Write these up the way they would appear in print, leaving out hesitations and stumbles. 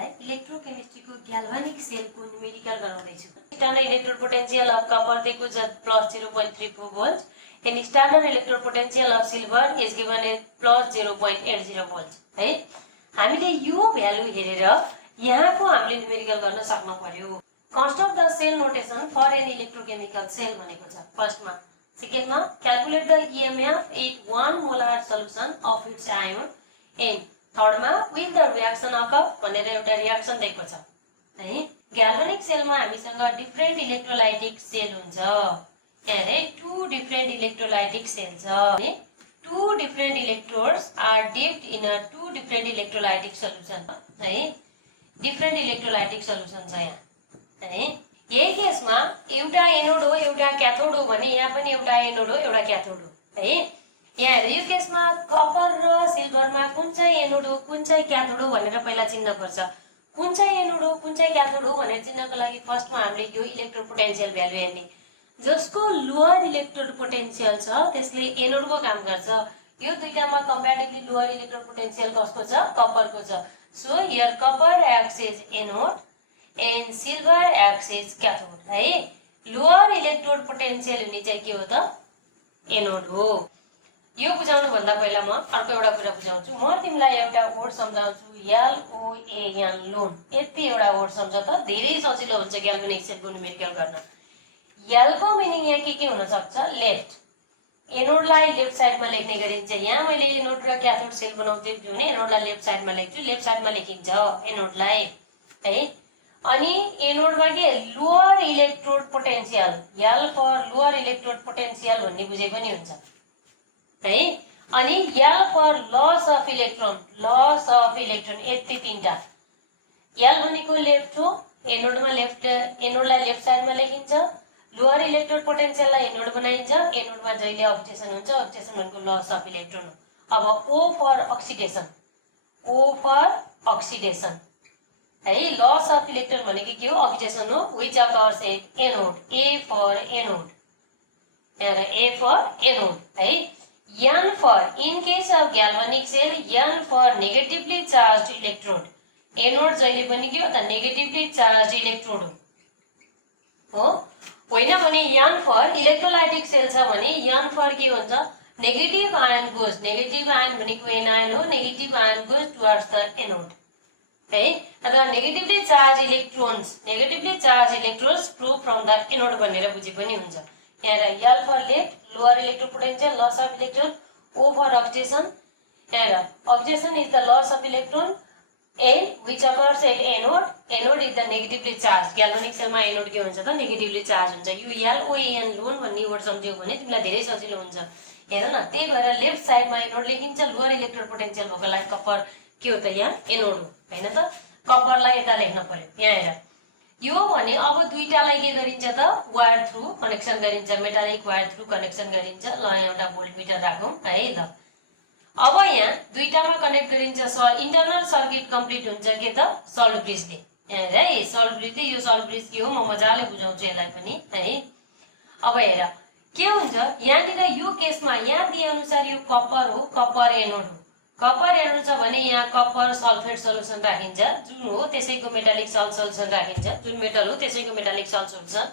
तपाईहरुलाई इलेक्ट्रोकेमिस्ट्रीको ग्याल्भनिक सेलको न्यूमेरिकल गराउँदैछु। Standard electrode potential of copper दिएको छ +0.34 volt and standard electrode potential of silver is given as +0.80 volt है। हामीले यो भ्यालु हेरेर यहाँको हामीले न्यूमेरिकल गर्न सक्नु पर्यो। Construct the cell notation for an electrochemical cell भनेको छ फर्स्टमा। सेकेन्डमा calculate the EMF at 1 molar solution of its ion and थर्डमा विल द रियाक्सन अकर भनेर एउटा रियाक्सन दिएको छ है। ग्याल्भनिक सेलमा हामीसँग डिफरेन्ट इलेक्ट्रोलाइटिक सेल हुन्छ। यहाँ 2 डिफरेन्ट इलेक्ट्रोलाइटिक सेल छ है। 2 different electrodes are dipped in a 2 different electrolytic solution है। डिफरेन्ट इलेक्ट्रोलाइटिक सल्युसन छ यहाँ है। यही केसमा एउटा एनोड हो एउटा क्याथोड हो भने यहाँ पनि एउटा एनोड हो एउटा क्याथोड हो है। यहाँ यो केसमा कपर र सिल्भरमा कुन चाहिँ एनोड हो कुन चाहिँ क्याथोड हो भनेर पहिला चिन्न पर्छ। कुन चाहिँ एनोड हो कुन चाहिँ क्याथोड हो भनेर चिन्नको लागि फर्स्टमा हामीले यो इलेक्ट्रोड पोटेन्शियल भ्यालु हेर्ने। जसको लोअर इलेक्ट्रोड पोटेन्शियल छ त्यसले एनोडको काम गर्छ। यो दुईटामा कम्प्यारेटिभली लोअर इलेक्ट्रोड पोटेन्शियल कसको छ कपरको छ। So here copper acts as anode and silver acts as cathode है। लोअर इलेक्ट्रोड पोटेन्शियल हुने चाहिँ के हो त एनोड हो। यो बुझाउनु भन्दा पहिला म अर्को एउटा कुरा बुझाउँछु। म तिमीलाई एउटा वर्ड सम्झाउँछु LOAN लोन। यति एउटा वर्ड सम्झ त धेरै सजिलो हुन्छ ग्याल्भनिक सेलको न्यूमेरिकल गर्न। L को मिनिङ यहाँ के हुन सक्छ लेफ्ट। एनोडलाई लेफ्ट साइडमा लेख्ने गरिन्छ। यहाँ मैले एनोड र क्याथोड सेल बनाउँथे भने एनोडलाई लेफ्ट साइडमा लेख्छु। लेफ्ट साइडमा लेखिन्छ एनोडलाई है। अनि एनोडमा के lower electrode potential L for lower electrode potential भन्ने बुझे पनि हुन्छ है। अनि L for loss of electron यति तीनटा। L भनेको लेफ्ट हो एनोडमा लेफ्ट एनोडलाई लेफ्ट साइडमा लेखिन्छ। लोअर इलेक्ट्रोड पोटेन्शियललाई एनोड बनाइन्छ। एनोडमा जहिले अक्सिडेसन हुन्छ अक्सिडेसन भनेको लस अफ इलेक्ट्रोन हो। अब O फर अक्सिडेसन है। लस अफ इलेक्ट्रोन भनेको के हो अक्सिडेसन हो। Which occurs at anode A for anode है। N for in case of galvanic cell N for negatively charged electrode। Anode जहिले पनि के हो त नेगेटिभली चार्ज इलेक्ट्रोड हो होइन भने N for इलेक्ट्रोलाइटिक सेल छ भने N for के हुन्छ negative ion goes. Negative ion भनेको एनायन हो। Negative ion goes towards the anode है। अथवा negatively charge electrodes flow from the anode भनेर बुझे पनि हुन्छ। यहाँ L for left lower electrode potential loss of electron, O for oxidation and oxidation is the loss of electron and which occurs at anode is the negatively charged। galvanic cell मा anode के हुन्छ त negatively charge हुन्छ। यो LOAN loan भन्ने word सम्झ्यौ भने तिमीलाई धेरै सजिलो हुन्छ। हेर न त्यही भएर लेफ्ट साइडमा एनोड लेखिन्छ। लोअर इलेक्ट्रोड पोटेन्शियल भएकोलाई कपर के हो त यहाँ एनोड हो हैन त। कपरलाई यता लेख्न पर्यो। यहाँ हेर यो भने अब दुईटालाई के गरिन्छ त वायर थ्रु कनेक्सन गरिन्छ। मेटालिक वायर थ्रु कनेक्सन गरिन्छ। ल एउटा भोल्टमिटर राखौं है। ल अब यहाँ दुईटामा कनेक्ट गरिन्छ। इन्टरनल सर्किट कम्प्लिट हुन्छ के त सल्ट ब्रिजले। यहाँ हेर है सल्ट ब्रिजले यो सल्ट ब्रिज के हो म मजाले बुझाउँछु यसलाई पनि है। अब हेर के हुन्छ यहाँतिर यो केसमा यहाँ दिए अनुसार यो कपर हो कपर एनोड हो। कपर एनोड छ भने यहाँ कपर सल्फेट सल्युसन राखिन्छ जुन हो त्यसैको मेटालिक सल्ट सल्युसन राखिन्छ। जुन मेटल हो त्यसैको मेटालिक सल्ट सल्युसन।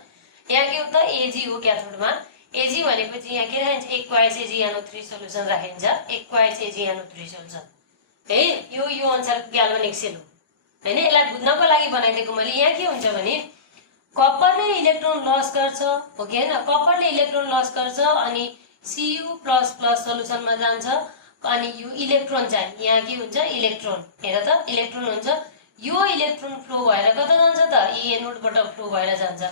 यहाँ के हो त Ag हो क्याथोडमा। Ag भनेपछि यहाँ के राखिन्छ एक्वाइस AgNO3 सल्युसन राखिन्छ। एक्वाइस AgNO3 सल्युसन है। यो अनुसार ग्याल्भनिक सेल हो हैन। यसलाई बुझ्नको लागि बनाइदिएको मैले। यहाँ के हुन्छ भने कपरले इलेक्ट्रोन लस गर्छ हो कि हैन। कपरले इलेक्ट्रोन लस गर्छ अनि Cu++ सल्युसनमा जान्छ। अनि यो इलेक्ट्रोन चाहिँ यहाँ के हुन्छ इलेक्ट्रोन हेर त इलेक्ट्रोन हुन्छ। यो इलेक्ट्रोन फ्लो भएर कता जान्छ त एनोडबाट फ्लो भएर जान्छ।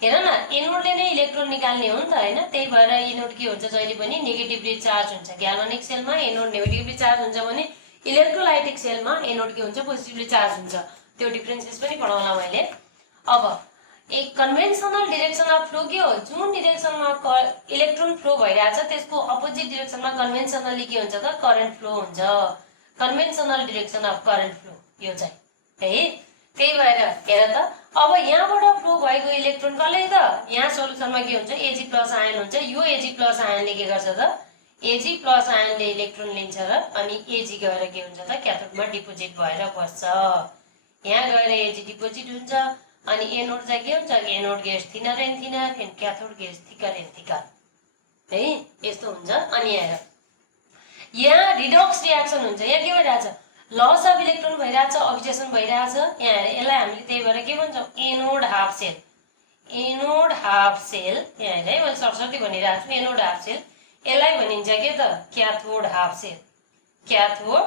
हेर न एनोडले नै इलेक्ट्रोन निकाल्ने हो नि त हैन। त्यही भएर एनोड के हुन्छ जहिले पनि नेगेटिभली चार्ज हुन्छ। ग्याल्भनिक सेलमा एनोड नेगेटिभली चार्ज हुन्छ भने इलेक्ट्रोलाइटिक सेलमा एनोड के हुन्छ पोजिटिभली चार्ज हुन्छ। त्यो डिफरेन्सेस पनि पढाउला मैले। अब एक कन्भेन्सनल डिरेक्सन अफ फ्लो के हो जुन डिरेक्सनमा इलेक्ट्रोन फ्लो भइरहेछ त्यसको अपोजिट डिरेक्सनमा कन्भेन्सनली के हुन्छ त करेन्ट फ्लो हुन्छ। Conventional direction of current flow यो चाहिँ है। त्यही भएर हेर त अब यहाँबाट फ्लो भएको इलेक्ट्रोन कसले त यहाँ सोलुसनमा के हुन्छ Ag+ आयन हुन्छ। यो Ag+ आयनले के गर्छ त Ag+ आयनले इलेक्ट्रोन लिन्छ र अनि Ag गएर के हुन्छ त क्याथोडमा डिपोजिट भएर बस्छ। यहाँ गएर एजी डिपोजिट हुन्छ अनि एनोड चाहिँ के हुन्छ anode gets thinner and thinner and cathode gets thicker and thicker है यस्तो हुन्छ। अनि यहाँ रिडक्स रियाक्सन हुन्छ। यहाँ के भइरहेछ लस अफ इलेक्ट्रोन भइरहेछ अक्सिडेसन भइरहेछ। यहाँ यसलाई हामीले त्यही भएर के भन्छौँ anode half cell. Anode half cell यहाँ हेर है मैले सरस्वती भनिरहेको छु एनोड हाफ सेल। यसलाई भनिन्छ के त क्याथोड हाफ सेल। क्याथोड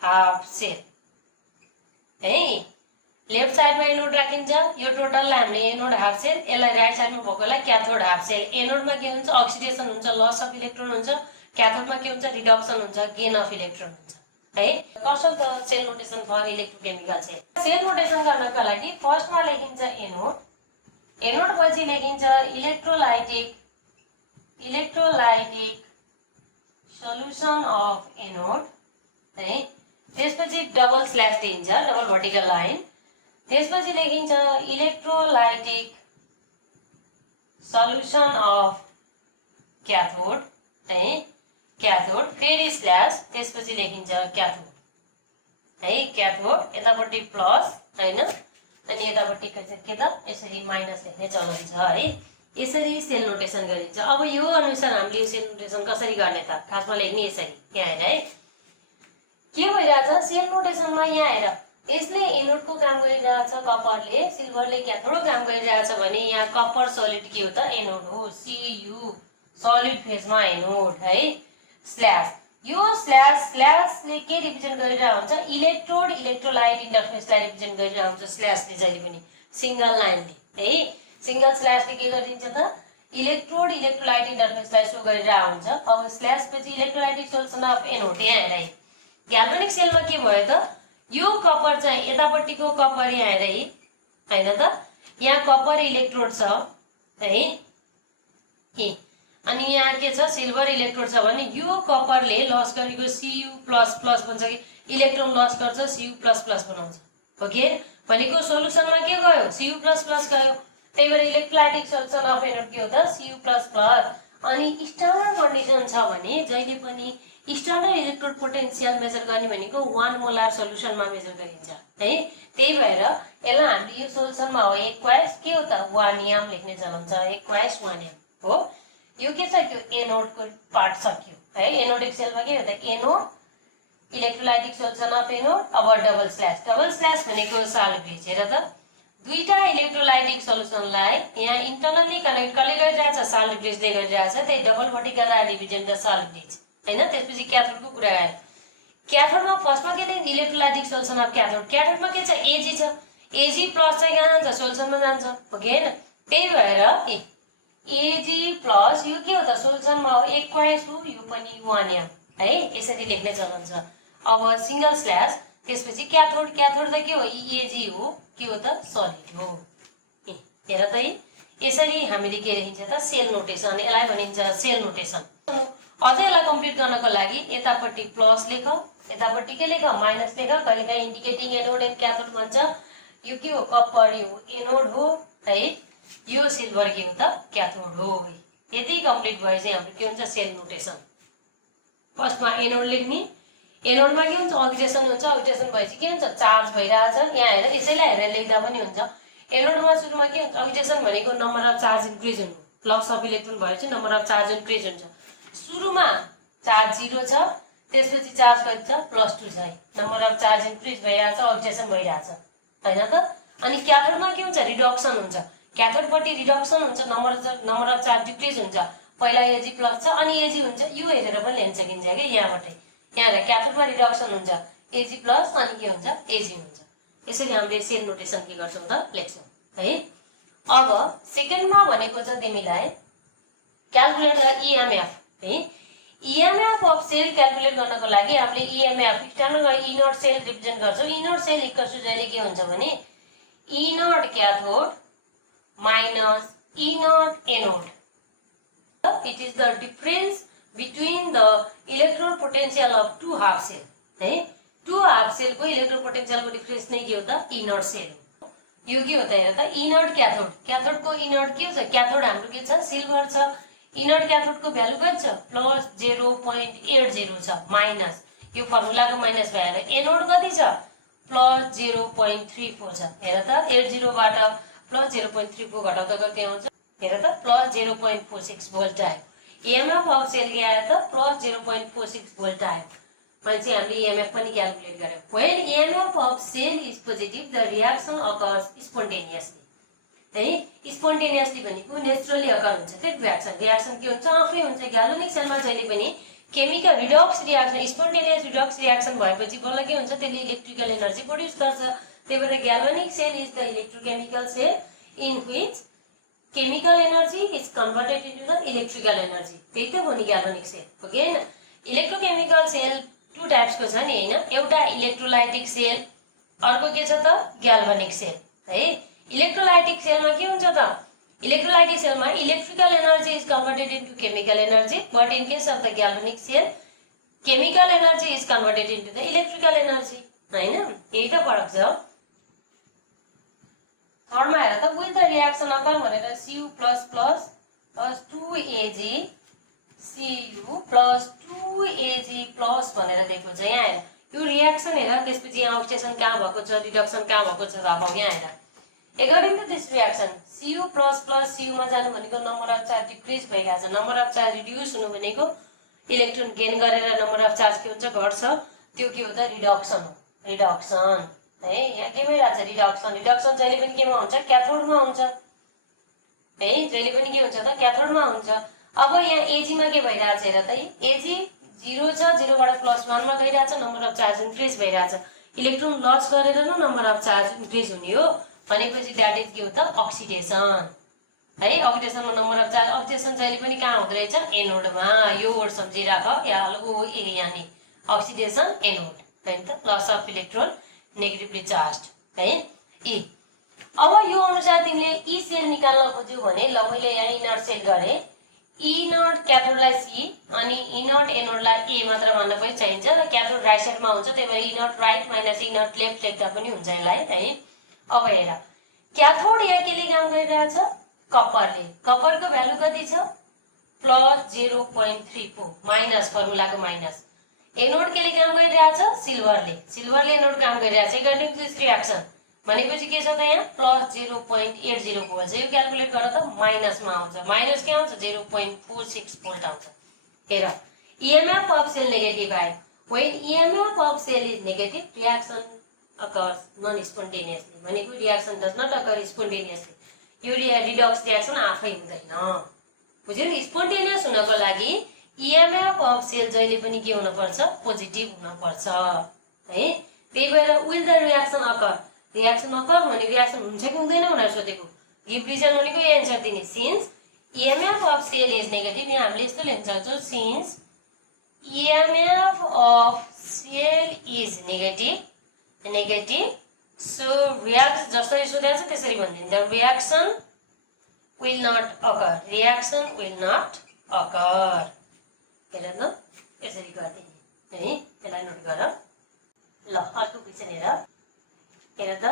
हाफ सेल है लेफ्ट साइडमा एनोड राखिन्छ। यो टोटललाई हामीले एनोड हाफ सेल यसलाई राइट साइडमा भएकोलाई क्याथोड हाफ सेल। एनोडमा के हुन्छ अक्सिडेसन हुन्छ लस अफ इलेक्ट्रोन हुन्छ। क्याथोडमा के हुन्छ रिडक्सन हुन्छ गेन अफ इलेक्ट्रोन हुन्छ है। कसो त cell notation for electrochemical cell. Cell notation गर्नका लागि फर्स्टमा लेखिन्छ एनोड। एनोड पछि लेखिन्छ इलेक्ट्रोलाइटिक सल्युसन अफ एनोड है। त्यसपछि डबल स्ल्यास दिइन्छ डबल भर्टिकल लाइन। त्यसपछि लेखिन्छ इलेक्ट्रोलाइटिक सल्युसन अफ क्याथोड है क्याथोड फेरि स्ल्यास त्यसपछि लेखिन्छ क्याथोड है क्याथोड यतापट्टि प्लस हैन अनि यतापट्टि के त यसरी माइनस लेख्ने चलन छ है। यसरी सेल नोटेसन गरिन्छ। अब यो अनुसार हामीले यो सेल नोटेसन कसरी गर्ने त खासमा लेख्ने यसरी यहाँ हेर है के भइरहेछ सेल नोटेसनमा यहाँ हेर यसले एनोडको काम गरिरहेछ कपरले सिल्भरले क्याथोडको काम गरिरहेछ भने यहाँ कपर सलिड के हो त एनोड हो Cu सलिड फेजमा एनोड है स्ल्यास। यो स्ल्यासले के रिप्रेजेन्ट गरिरहेको हुन्छ इलेक्ट्रोड इलेक्ट्रोलाइट इन्टरफेसलाई रिप्रेजेन्ट गरिरहेको हुन्छ स्ल्यासले जहिले पनि सिंगल लाइनले है। सिंगल स्ल्यासले के गरिदिन्छ त इलेक्ट्रोड इलेक्ट्रोलाइट इन्टरफेसलाई शो गरिरहेको हुन्छ। अब स्ल्यास पछि इलेक्ट्रोलाइटिक सोल्युसन अफ एनोड यहाँ हेर है ग्याल्भेनिक सेलमा के भयो त यो कपर चाहिँ यतापट्टिको कपर यहाँ हेर है हैन त यहाँ कपर इलेक्ट्रोड छ है अनि यहाँ के छ सिल्भर इलेक्ट्रोड छ भने यो कपरले लस गरेको Cu++ भन्छ कि इलेक्ट्रोन लस गर्छ Cu++ बनाउँछ हो के भनेको सोलुसनमा के गयो Cu++ गयो। त्यही भएर इलेक्ट्रोलाइटिक सोल्युसन अफ एनोड के हो त Cu++। अनि स्ट्यान्डर्ड कन्डिसन छ भने जहिले पनि स्ट्यान्डर्ड इलेक्ट्रोड पोटेन्शियल मेजर गर्ने भनेको 1 मोलार सोलुसनमा मेजर गरिन्छ है। त्यही भएर यसलाई हामीले यो सोलुसनमा हो एक्वाइस के हो त 1 एम लेख्ने चलन छ एक्वाइस 1 एम हो। यो के सक्यो एनोडको पार्ट सक्यो है। एनोडिक सेलमा के हो त anode electrolytic solution of anode. अब डबल स्ल्यास भनेको साल्भेज हेर त दुईटा इलेक्ट्रोलाइटिक सोल्युसनलाई यहाँ इन्टरनली कनेक्ट कसले गरिरहेछ साल्भेजले गरिरहेछ त्यही double vertical division the salvage हैन। त्यसपछि क्याथोडको कुरा आयो। क्याथोडमा फर्स्टमा के लेख्ने इलेक्ट्रोलाइटिक सोल्युसन अफ क्याथोड। क्याथोडमा के छ एजी छ एजी प्लस चाहिँ कहाँ जान्छ सोल्युसनमा जान्छ हो कि हैन। त्यही भएर एजी प्लस यो के हो त सोल्युसनमा हो एक्वाइस हो यो पनि 1 एम है यसरी लेख्ने चलन छ। अब सिंगल स्ल्यास त्यसपछि क्याथोड त के हो एजी हो के हो त सलिड हो। हेर त यसरी हामीले के लेखिन्छ त सेल नोटेसन यसलाई भनिन्छ सेल नोटेसन। अझै यसलाई कम्प्लिट गर्नको लागि यतापट्टि प्लस लेख यतापट्टि के लेख माइनस लेख कहिलेकाहीँ इन्डिकेटिङ एनोड एन्ड क्याथोड भन्छ। यो के हो कपर यो एनोड हो है यो सिल्भर के हो त क्याथोड हो। यति कम्प्लिट भएपछि हाम्रो के हुन्छ सेल नोटेसन। फर्स्टमा एनोड लेख्ने एनोडमा के हुन्छ अक्सिडेसन हुन्छ अक्सिडेसन भएपछि के हुन्छ चार्ज भइरहेछ यहाँ हेर यसैलाई हेरेर लेख्दा पनि हुन्छ। एनोडमा सुरुमा के हुन्छ अक्सिडेसन भनेको नम्बर अफ चार्ज इन्क्रिज हुनु लस अफ इलेक्ट्रोन भएपछि नम्बर अफ चार्ज इन्क्रिज हुन्छ। सुरुमा चार्ज 0 छ त्यसपछि चार्ज कति छ +2 छ नम्बर अफ चार्ज इन्क्रिज भइरहेछ अक्सिडेसन भइरहेछ हैन त। अनि क्याथोडमा के हुन्छ रिडक्सन हुन्छ क्याथोडपट्टि रिडक्सन हुन्छ नम्बर अफ चार्ज डिक्रिज हुन्छ। पहिला एजी प्लस छ अनि एजी हुन्छ यो हेरेर पनि लेख्न सकिन्छ के यहाँबाट यहाँ क्याथोडमा रिडक्सन हुन्छ एजी प्लस अनि के हुन्छ एजी हुन्छ। यसरी हामीले सेल नोटेसन के गर्छौं त लेख्छौं है। अब सेकेन्डमा भनेको छ तिमीलाई क्याल्कुलेट द इएमएफ है। इएमएफ अफ सेल क्याल्कुलेट गर्नको लागि हामीले EMF standard E naught cell represent गर्छौं। E naught cell equals to जहिले के हुन्छ भने E naught cathode minus E naught anode. It is the difference between the electrode potential of two half cell है। Two half cell को electrode potential को difference नै के हो त ई नोट सेल यो के हो त हेर त ई नोट क्याथोड क्याथोड को ई नोट के छ क्याथोड हाम्रो के छ सिल्भर छ ई नोट क्याथोड को भ्यालु कति छ +0.80 छ माइनस यो फर्मुला को माइनस भएर एनोड कति छ प्लस 0.34 छ। हेर त 80 बाट प्लस 0.34 घटाउँदा कति आउँछ? हेर त प्लस 0.46 भोल्ट आयो। EMF अफ सेल के आयो त? प्लस 0.46 भोल्ट आयो। मैले हामीले EMF पनि क्याल्कुलेट गर्यौं। When EMF of cell is positive, the reaction occurs spontaneously. है स्पोन्टेनियसली भनेको नेचुरली अकर हुन्छ त्यो रियाक्सन। रियाक्सन के हुन्छ? आफै हुन्छ। ग्याल्भेनिक सेलमा जहिले पनि chemical Redux reaction, spontaneous Redux reaction भएपछि बल्ल के हुन्छ? त्यसले इलेक्ट्रिकल एनर्जी प्रोड्युस गर्छ। त्यही भएर galvanic cell is the electrochemical cell in which chemical energy is converted into the electrical energy. त्यही त हो नि ग्याल्भेनिक सेल, हो कि हैन? इलेक्ट्रोकेमिकल सेल टु टाइप्स को छ नि हैन? एउटा इलेक्ट्रोलाइटिक सेल, अर्को के छ त? ग्याल्भेनिक सेल। है इलेक्ट्रोलाइटिक सेलमा के हुन्छ त? इलेक्ट्रोलाइटिक सेलमा electrical energy is converted into chemical energy, but in case of the galvanic cell chemical energy is converted into the electrical energy, हैन? यही त फरक छ। थर्डमा हेर त, विथ द रियाक्सन अकर भनेर Cu++ plus 2Ag Cu plus 2Ag+ भनेर दिएको छ। यहाँ हेर यो रियाक्सन हेर, त्यसपछि यहाँ अक्सिडेसन कहाँ भएको छ, रिडक्सन कहाँ भएको छ थाहा पाऊ। यहाँ हेर according to this reaction Cu++ Cu मा जानु भनेको नम्बर अफ चार्ज डिक्रिज भइरहेछ, नम्बर अफ चार्ज रिड्युस हुनु भनेको इलेक्ट्रोन गेन गरेर नम्बर अफ चार्ज के हुन्छ? घट्छ। त्यो के हो त? रिडक्सन हो। रिडक्सन है यहाँ के भइरहेछ? रिडक्सन। रिडक्सन जहिले पनि केमा हुन्छ? क्याथोडमा हुन्छ। है जहिले पनि के हुन्छ त? क्याथोडमा हुन्छ। अब यहाँ Ag मा के भइरहेछ हेर त? Ag 0 छ, 0 बाट +1 मा गइरहेछ, नम्बर अफ चार्ज इन्क्रिज भइरहेछ। इलेक्ट्रोन लस गरेर न नम्बर अफ चार्ज इन्क्रिज हुने हो भनेपछि द्याट इज के हो त? अक्सिडेसन। है अक्सिडेसनमा नम्बर अफ चार्ज, अक्सिडेसन जहिले पनि कहाँ हुँदै रहेछ? एनोडमा। यो वर्ड सम्झिराख, या ओ ए यानी अक्सिडेसन एनोड, हैन त? Loss of electron negatively charge, है ई। अब यो अनुसार तिमीले ई सेल निकाल्न खोज्यौ भने ल मैले यहाँ इनर्ट सेल गरे। इनर्ट क्याथोडलाई सी अनि इनर्ट एनोडलाई ए मात्र भन्न पनि चाहिन्छ र क्याथोड राइट साइडमा हुन्छ, त्यही भएर inert right minus inert left लेख्दा पनि हुन्छ यसलाई, है। अब हेर क्याथोड यहाँ केले काम गरिरहेछ? कपरले। कपरको भ्यालु कति छ? प्लस 0.34 माइनस फर्मुलाको माइनस। एनोड केले काम गरिरहेछ? सिल्भरले। सिल्भरले एनोड काम गरिरहेछ। अकॉर्डिङ टु दिस रियाक्सन भनेपछि के छ त? यहाँ प्लस 0.80 भोल्ट छ। यो क्याल्कुलेट गर त माइनसमा आउँछ। माइनस के आउँछ? 0.46 भोल्ट आउँछ। हेर EMF अफ सेल नेगेटिभ आयो। When EMF of cell is negative, reaction occurs non spontaneously. भनेको reaction does not occur spontaneously. यो रिडक्स रियाक्सन आफै हुँदैन। बुझ्यौ? स्पोन्टेनियस हुनको लागि EMF अफ सेल जहिले पनि के हुन पर्छ? पोजिटिभ हुन पर्छ, है। त्यही भएर will the reaction occur, reaction occur भने रियाक्सन हुन्छ कि हुँदैन भनेर सोधेको। गिभ रिजन भनेको यो एन्सर दिने। Since EMF of cell is negative, यहाँ हामीले यस्तो लेख्न सक्छौँ, since EMF of cell is negative so reaction जसरी सोधेको छ त्यसरी भनिदिनु। The reaction will not occur, reaction will not occur. हेर न यसरी गरिदिने, है। त्यसलाई नोट गर। ल अर्को क्वेसन हेर। हेर त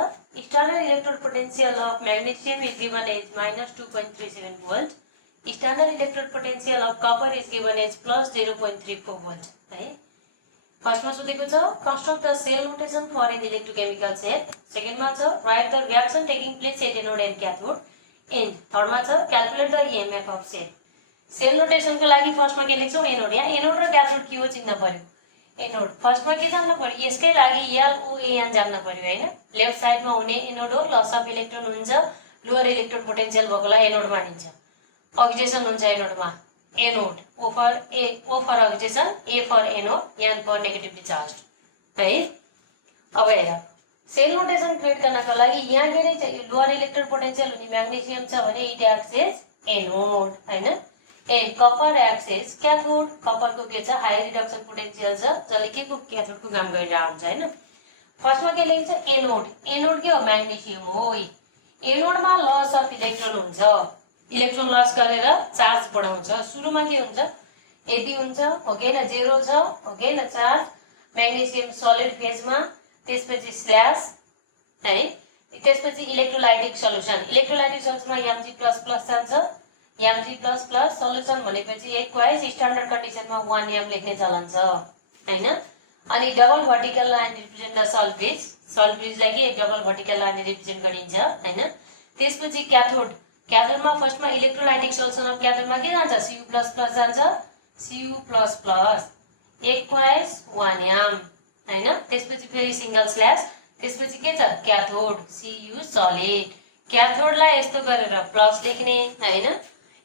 standard electrode potential of magnesium is given as -2.37 volt. Standard electrode potential of copper is given as plus 0.34 volt, है। फर्स्टमा सोधेको छ construct the cell notation for an electrochemical cell. सेकेन्डमा छ write the reaction taking place at anode and cathode. And थर्डमा छ calculate the EMF of cell. Cell नोटेसनको लागि फर्स्टमा के लेख्छौँ? एनोड। यहाँ एनोड र क्याथोड के हो चिन्न पर्यो? एनोड फर्स्टमा के जान्न पर्यो? यसकै लागि LOAN जान्न पर्यो, हैन? लेफ्ट साइडमा हुने एनोड हो, लस अफ इलेक्ट्रोन हुन्छ, लोअर इलेक्ट्रोड पोटेन्शियल भएकोलाई एनोड मानिन्छ। अक्सिडेसन हुन्छ एनोडमा, anode. O for oxidation, A for anode, N for negatively charge, है। अब हेर सेल नोटेसन क्रिएट गर्नको लागि यहाँ के नै लोअर इलेक्ट्रोड पोटेन्शियल हुने म्याग्नेसियम छ भने इट एक्ट्स एज एनोड, हैन? And copper acts as cathode. कपरको के छ? हाई रिडक्सन पोटेन्शियल छ, जसले के को क्याथोडको काम गरिरहेको हुन्छ, हैन? फर्स्टमा के लेख्छ? एनोड। एनोड के हो? म्याग्नेसियम हो। एनोडमा लस अफ इलेक्ट्रोन हुन्छ, इलेक्ट्रोन लस गरेर चार्ज बढाउँछ। सुरुमा के हुन्छ? यदि हुन्छ, हो कि हैन? 0 छ, हो कि हैन? चार्ज म्याग्नेसियम सलिड फेजमा, त्यसपछि स्ल्याश, है। त्यसपछि इलेक्ट्रोलाइटिक सल्युसन। इलेक्ट्रोलाइटिक सल्युसनमा Mg++ जान्छ। Mg++ सल्युसन भनेपछि एक्वाइज स्ट्यान्डर्ड कन्डिसनमा 1M लेख्ने चलन छ, हैन? अनि double vertical line represent the salt ब्रिजलाई के डबल भर्टिकल लाइनले रिप्रेजेन्ट गरिन्छ हैन। त्यसपछि क्याथोडमा फर्स्टमा इलेक्ट्रोलाइटिक सोल्युसन अफ क्याथोडमा के जान्छ Cu++ जान्छ Cu++ एक्वाइज 1m हैन। त्यसपछि फेरि सिंगल स्ल्यास, त्यसपछि के छ क्याथोड Cu सलिड। क्याथोडलाई यस्तो गरेर प्लस लेख्ने हैन,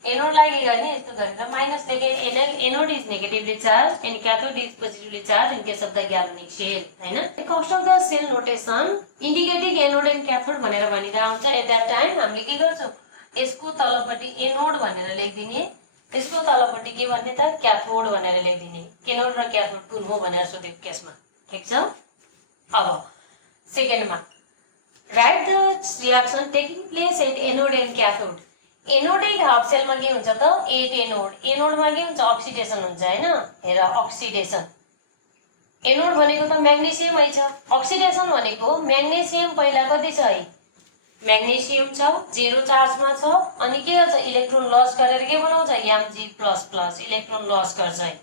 एनोडलाई के गर्ने यस्तो गरेर माइनस लेखे। Anode is negatively charge and cathode is positively charge in case of the galvanic cell हैन। Cast of the cell notation indicating anode and cathode भनेर भनिरा हुन्छ। एट दैट टाइम हामीले के गर्छौं यसको तलपट्टि एनोड भनेर लेखिदिने, त्यसको तलपट्टि के भन्ने त क्याथोड भनेर लेखिदिने। एनोड र क्याथोड कुन हो भनेर सोधेको केसमा ठीक छ। अब सेकेन्डमा right the reaction taking place at anode and cathode. Anodic half सेलमा के हुन्छ त 8 एनोड। एनोडमा के हुन्छ अक्सिडेसन हुन्छ हैन। हेर अक्सिडेसन, एनोड भनेको त म्याग्नेसियमै छ, अक्सिडेसन भनेको म्याग्नेसियम पहिला कति छ है म्याग्नेसियम छ 0 चार्जमा छ अनि के गर्छ इलेक्ट्रोन लस गरेर के बनाउँछ Mg++। इलेक्ट्रोन लस गर्छ है,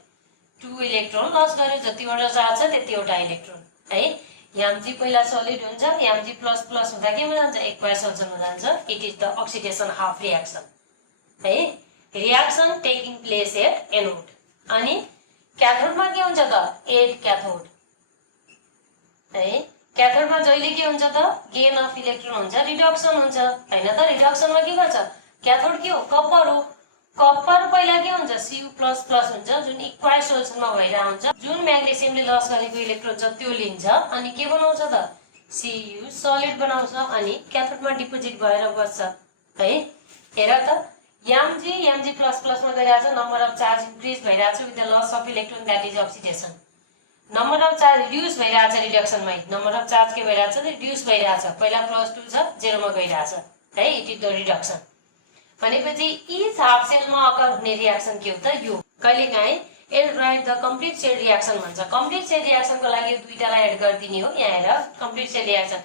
2 इलेक्ट्रोन लस गर्यो, जतिवटा चार्ज छ त्यतिवटा इलेक्ट्रोन है। Mg पहिला सलिड हुन्छ, Mg++ हुँदा केमा जान्छ एक्वायस सोल्युसनमा जान्छ। It is the oxidation half reaction है। Reaction taking place at anode. अनि क्याथोडमा के हुन्छ त 8 क्याथोड है। क्याथोडमा जहिले के हुन्छ त गेन अफ इलेक्ट्रोन हुन्छ, रिडक्सन हुन्छ हैन त। रिडक्सनमा के गर्छ क्याथोड के हो कपर हो। कपर पहिला के हुन्छ Cu++ हुन्छ जुन इक्वायस सोल्युसनमा भइरा हुन्छ, जुन म्याग्नेसियमले लस गरेको इलेक्ट्रोन छ त्यो लिन्छ अनि के बनाउँछ त Cu सलिड बनाउँछ अनि क्याथोडमा डिपोजिट भएर बस्छ है। हेर त Mg++ मा गइराछ, नम्बर अफ चार्ज इन्क्रिज भइराछ with the loss of electron that is oxidation. Number of charge reduce भइराछ रिडक्सनमै, नम्बर अफ चार्ज के भइराछ रिड्युस भइराछ, पहिला +2 छ 0 मा गइराछ है। इट इज द रिडक्सन भनेपछि इच हाफ सेलमा अकर हुने रिएक्सन के हो त यो। कहिलेकाहीँ add write the complete cell reaction भन्छ। कम्प्लिट सेल रिएक्सनको लागि दुईटालाई एड गरिदिने हो। यहाँ हेर कम्प्लिट सेल रिएक्सन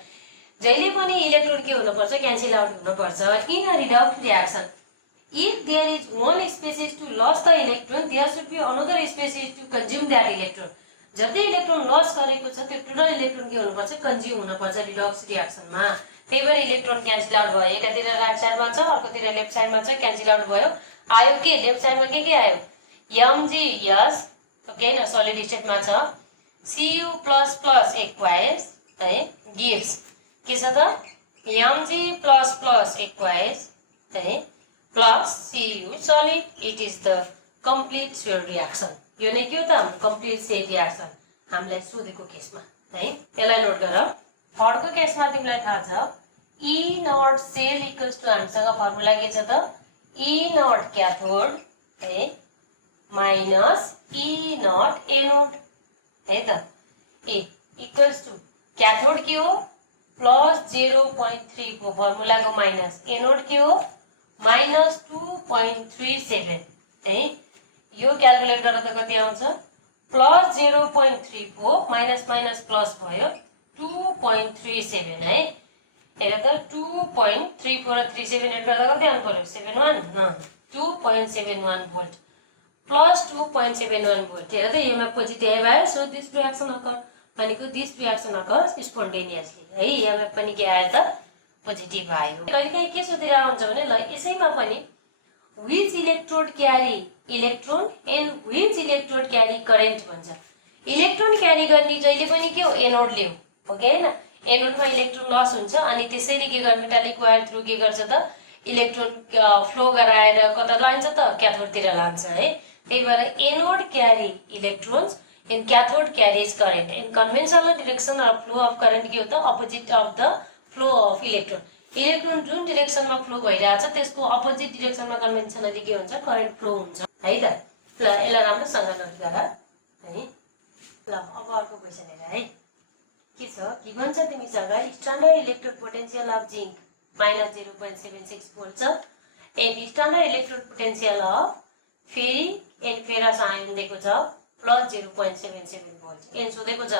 जहिले पनि इलेक्ट्रोन के हुनुपर्छ क्यान्सल आउट हुनुपर्छ in a redact reaction. If there is one species to lose the electron, there should be another species to consume that electron. जति इलेक्ट्रोन लस गरेको छ त्यो टोटल इलेक्ट्रोन के हुनुपर्छ कन्ज्युम हुनुपर्छ रिडक्स रिएक्सनमा। त्यही भएर इलेक्ट्रोन क्यान्सल आउट भयो, एकातिर राइट साइडमा छ अर्कोतिर लेफ्ट साइडमा छ, क्यान्सल आउट भयो। आयो के लेफ्ट साइडमा के आयो Mg ओके न सलिड स्टेटमा छ Cu++ एक्वायस है गिव्स के छ त Mg++ एक्वायस है plus Cu solid. It is the complete cell reaction. यो नै के हो त कम्प्लिट सेल रिएक्सन हामीलाई सोधेको केसमा है। यसलाई नोट गर। थर्डको केसमा तिमीलाई थाहा छ E0 सेल इक्वल्स टु हामीसँग फर्मुला के छ त E0 क्याथोड है माइनस E0 एनोड है त। ए इक्वल्स टु क्याथोड के हो +0.3 को फर्मुलाको माइनस, एनोड के हो -2.37 है। यो क्याल्कुलेट गर्दा त कति आउँछ +0.3 को माइनस माइनस प्लस भयो 2.37 है। हेर त 2.34 र 37 एड गर्दा कति आउनु पर्यो 71 2.71 भोल्ट प्लस 2.71 भोल्ट। हेर त यसमा पोजिटिभ आयो। सो दिस रिएक्सन अकर भनेको दिस रिएक्सन अकर स्पोन्टेनियसली है। यसमा पनि के आयो त पोजिटिभ आयो। कहिलेकाहीँ के सोधिरा हुन्छ भने ल यसैमा पनि which electrode carry electron and which electrode carry current भन्छ। इलेक्ट्रोन क्यारी गर्ने जहिले पनि के हो एनोडले हो ओके हैन। एनोडमा इलेक्ट्रोन लस हुन्छ अनि त्यसैले के गर्छ मेटालिक वायर थ्रु के गर्छ त इलेक्ट्रोन फ्लो गराएर कता लान्छ त क्याथोडतिर लान्छ है। त्यही भएर anode carry electrons and cathode carries current. In conventional direction of flow of current के हो त opposite of the flow of electron. Electron जुन डिरेक्सनमा फ्लो भइरहेछ त्यसको अपोजिट डिरेक्सनमा कन्भेन्सनली के हुन्छ करेन्ट फ्लो हुन्छ है त। ल यसलाई राम्रोसँग नोट गर है। ल अब अर्को क्वेसन हेर है के छ के भन्छ तिमीसँग standard electrode potential of zinc -0.76 volt छ and standard electrode potential of ferric and ferrous ion दिएको छ +0.77 भोल्ट एन्ड सोधेको छ।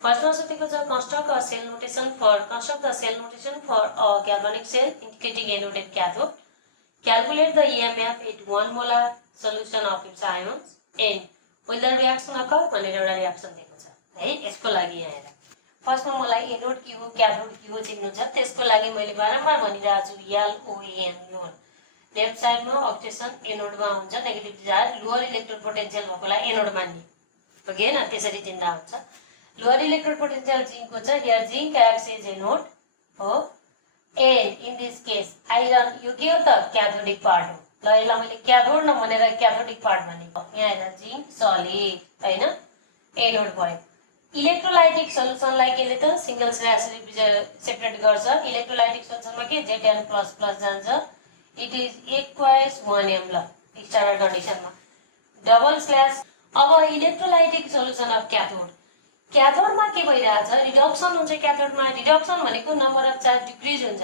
फर्स्टमा सोधेको छ construct a cell notation for a galvanic cell indicating anode and cathode. Calculate the EMF at 1 molar solution of its ions and whether reaction occur भनेर एउटा reaction दिएको छ है। यसको लागि यहाँ हेर, फर्स्टमा मलाई एनोड के हो क्याथोड के हो चिन्नु छ। त्यसको लागि मैले बारम्बार भनिरहेको छु LOAN लोन। लेफ्ट साइडमा अक्टेसन एनोडमा हुन्छ, negative charge lower electrode potential भएकोलाई एनोड मान्ने हो कि हैन, त्यसरी चिन्ता हुन्छ। लोअर इलेक्ट्रोड पोटेन्शियल जिंकको छ, here zinc acts as anode हो, and in this case iron यो के हो त क्याथोडिक पार्ट हो। ल यसलाई मैले क्याथोड नभनेर क्याथोडिक पार्ट भनेको। यहाँ हेर जिंक सलिड हैन, एनोड भयो। इलेक्ट्रोलाइटिक सल्युसनलाई केले त सिंगल स्ल्यास सेपरेट गर्छ। इलेक्ट्रोलाइटिक सल्युसनमा के Zn++ जान्छ, इट इज एक्वायस 1m ल स्ट्यान्डर्ड कन्डिसनमा डबल स्ल्यास। अब इलेक्ट्रोलाइटिक सल्युसन अफ क्याथोड, क्याथोडमा के भइरहेछ रिडक्सन हुन्छ। क्याथोडमा रिडक्सन भनेको नम्बर अफ चार्ज डिक्रिज हुन्छ,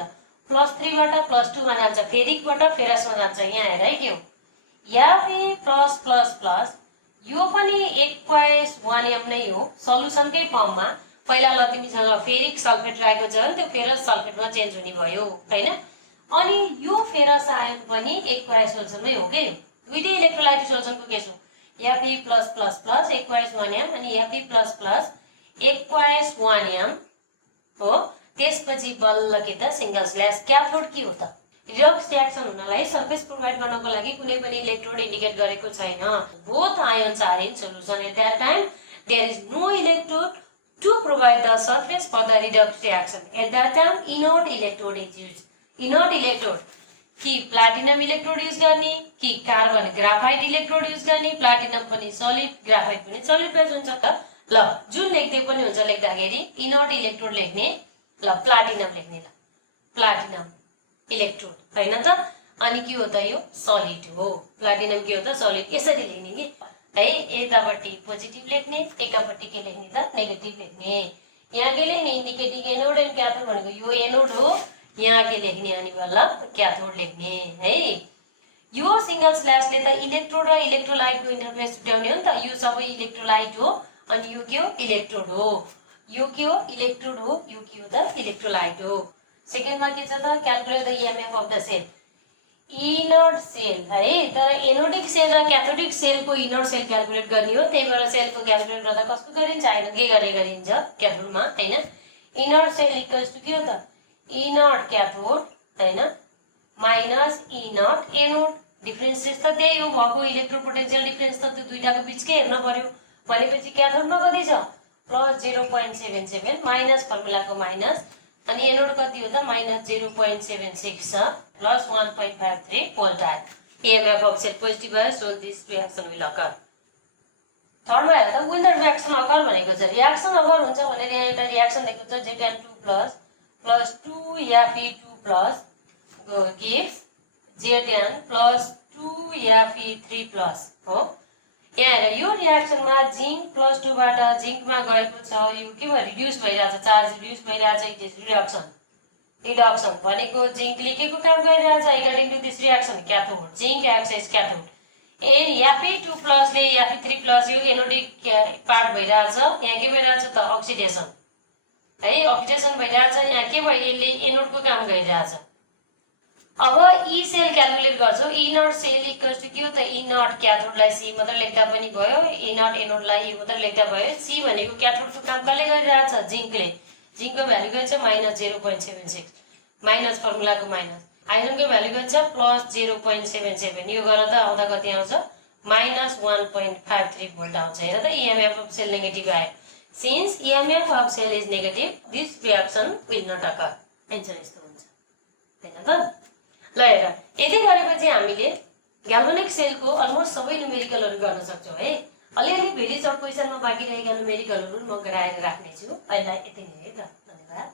+3 बाट +2 मा जान्छ, फेरिकबाट फेरसमा जान्छ। यहाँ हेर है के हो Fe+++, यो पनि एक्वायस 1m नै हो सल्युसनकै फर्ममा। पहिला ल तिमीसँग फेरिक सल्फेट राखेको छ भने त्यो फेरस सल्फेटमा चेन्ज हुने भयो हैन। अनि यो फेरस आयन पनि एक्वायस सल्युसनमै हो के। दुईटै इलेक्ट्रोलाइटिक सल्युसनको केस हो। Fe+++ एक्वायस 1m अनि Fe++ एक्वायस 1m हो। त्यसपछि बल्ल के त सिंगल स्ल्यास। क्याथोड के हो त रिडक्स रिएक्सन हुनलाई सरफेस प्रोभाइड गर्नको लागि कुनै पनि इलेक्ट्रोड इन्डिकेट गरेको छैन। Both ions are in solution at that time, there is no electrode to provide the surface for the redox reaction. At that time inert electrode is used. Inert electrode कि platinum electrode use गर्ने कि carbon graphite electrode use गर्ने। Platinum पनि solid, graphite पनि solid base हुन्छ त। ल जुन लेख्दै पनि हुन्छ लेख्दाखेरि इनर्ट इलेक्ट्रोड लेख्ने, ल प्लाटिनम लेख्ने, ल प्लाटिनम इलेक्ट्रोड हैन त। अनि के हो त यो सलिड हो। प्लाटिनम के हो त सलिड। यसरी लेख्ने कि है, यतापट्टि पोजिटिभ लेख्ने, एकापट्टि के लेख्ने त नेगेटिभ लेख्ने। यहाँ के लेख्ने इन्डिकेटिङ एनोड एन्ड क्याथोड भनेको यो एनोड हो, यहाँ के लेख्ने अनि बल्ल क्याथोड लेख्ने है। यो सिंगल स्ल्यासले त इलेक्ट्रोड र इलेक्ट्रोलाइटको इन्टरफेस छुट्याउने हो नि त। यो सबै इलेक्ट्रोलाइट हो अनि यो के हो इलेक्ट्रोड हो। यो के हो इलेक्ट्रोड हो, यो के हो त इलेक्ट्रोलाइट हो। सेकेन्डमा के छ त calculate the EMF of the cell. Inert cell है, तर एनोडिक सेल र क्याथोडिक सेलको इनर्ट सेल क्याल्कुलेट गर्ने हो। त्यही भएर सेलको क्याल्कुलेट गर्दा कसको गरिन्छ हैन के गरिन्छ क्याथोडमा हैन। इनर्ट सेल इक्वल्स टु के हो त इनर्ट क्याथोड हैन माइनस इनर्ट एनोड। डिफरेन्सेस त त्यही हो भएको। इलेक्ट्रोड पोटेन्शियल डिफरेन्स त त्यो दुईटाको बीचकै हेर्न पर्यो। भनेपछि क्याथोडमा कति छ +0.77 माइनस फर्मुलाको माइनस, अनि एनोड कति हो त -0.76 छ, +1.53 भोल्ट आयो। EMF अफ सेल पोजिटिभ भयो, so this reaction will occur. थर्डमा हेर त विल द रिएक्सन अकर भनेको छ। रिएक्सन अकर हुन्छ भनेर यहाँ एउटा रिएक्सन दिएको छ Zn2+ + 2Fe2+ gives Zn + 2Fe3+ हो। यहाँ हेर यो रिएक्सनमा जिंक +2 बाट जिंकमा गएको छ, यो के भयो रिड्युस भइरहेछ, चार्ज रिड्युस भइरहेछ। It is reduction. रिडक्सन भनेको जिंकले के को काम गरिरहेछ according to this reaction cathode. Zinc acts as cathode and Fe2+ ले Fe3+ यो एनोडिक पार्ट भइरहेछ। यहाँ के भइरहेछ त अक्सिडेसन है, अक्सिडेसन भइरहेछ। यहाँ के भयो यसले एनोडको काम गरिरहेछ। अब ई सेल क्याल्कुलेट गर्छौ। इनर्ट सेल इक्वल्स टु के हो त इनर्ट क्याथोडलाई सी मात्र लेख्दा पनि भयो, इनर्ट एनोडलाई ई मात्र लेख्दा भयो। सी भनेको क्याथोडको काम कसले गरिरहेछ जिंकले। जिंकको भ्यालु कति छ -0.76 माइनस फर्मुलाको माइनस। आइरनको भ्यालु कति छ +0.77। यो गरेर त आउँदा कति आउँछ -1.53 भोल्ट आउँछ। हेर त EMF अफ सेल नेगेटिभ आयो। Since EMF of cell is negative this reaction will not occur. Answer यस्तो हुन्छ हैन त। ल हेर यति गरेपछि हामीले ग्याल्भनिक सेलको अलमोस्ट सबै न्युमेरिकलहरु गर्न सक्छौं है। अलिअलि भेरी सर्ट क्वेशनमा बाँकी रहेका न्युमेरिकलहरु म गराएर राख्ने छु। अहिले यति नै है त। धन्यवाद।